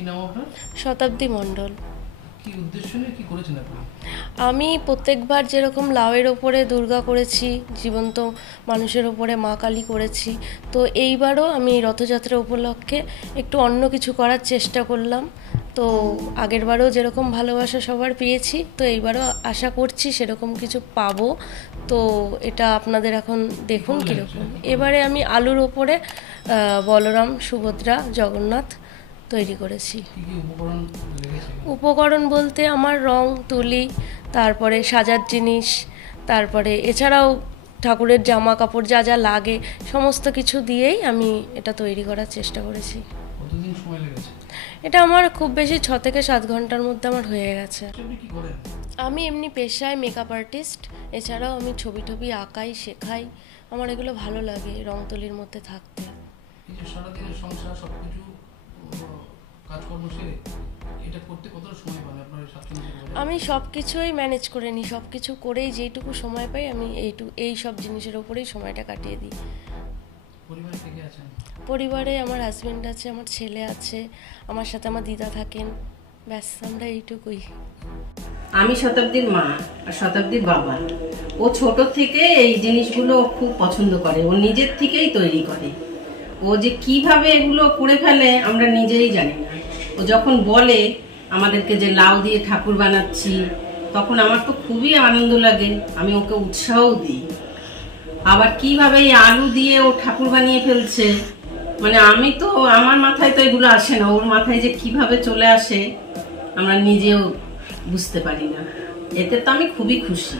কি নাম আপনার? শতাব্দী মণ্ডল। কি উদ্দেশ্য নিয়ে কি করেছেন আপনি? আমি প্রত্যেকবার যেরকম লাউয়ের ওপরে দুর্গা করেছি, জীবন্ত মানুষের ওপরে মা কালী করেছি, তো এইবারও আমি রথযাত্রা উপলক্ষে একটু অন্য কিছু করার চেষ্টা করলাম। তো আগেরবারও যেরকম ভালোবাসা সবার পেয়েছি, তো এইবারও আশা করছি সেরকম কিছু পাবো। তো এটা আপনাদের এখন দেখুন কীরকম। এবারে আমি আলুর ওপরে বলরাম, সুভদ্রা, জগন্নাথ তৈরি করেছি। উপকরণ বলতে আমার রং তুলি, তারপরে সাজার জিনিস, তারপরে এছাড়াও ঠাকুরের জামা কাপড় যা যা লাগে সমস্ত কিছু দিয়েই আমি এটা তৈরি করার চেষ্টা করেছি। কতদিন সময় লেগেছে? এটা আমার খুব বেশি 6 থেকে 7 ঘন্টার মধ্যে আমার হয়ে গেছে। আপনি কি করেন? আমি এমনি পেশায় মেকআপ আর্টিস্ট, এছাড়াও আমি ছবি টবি আঁকাই, শেখাই। আমার এগুলো ভালো লাগে রং তুলির মধ্যে থাকতে। এই যে সারাদিনের সংসার সবকিছু কাজকর্ম সেরে এটা করতে কতটা সময় পান আপনার? আমি সব কিছুই ম্যানেজ করে নিই, সব কিছু করেই যেইটুকু সময় পাই আমি এই সব জিনিসের ওপরেই সময়টা কাটিয়ে দিই। পরিবারে কে কে আছেন? পরিবারে আমার হাজব্যান্ড আছে, আমার ছেলে আছে, আমার সাথে আমার দিদা থাকেন, ব্যাস আমরা এইটুকুই। আমি শতাব্দীর মা আর শতাব্দীর বাবা। ও ছোট থেকে এই জিনিসগুলো খুব পছন্দ করে, ও নিজের থেকেই তৈরি করে। ও যে কিভাবে এগুলো করে ফেলে আমরা নিজেই জানি না। ও যখন বলে আমাদেরকে যে লাউ দিয়ে ঠাকুর বানাচ্ছি, তখন আমার তো খুবই আনন্দ লাগে, আমি ওকে উৎসাহও দিই। আবার কিভাবে এই আলু দিয়ে ও ঠাকুর বানিয়ে ফেলছে, মানে আমি তো, আমার মাথায় তো এগুলো আসে না, ওর মাথায় যে কিভাবে চলে আসে আমরা নিজেও বুঝতে পারি না। এতে তো আমি খুবই খুশি।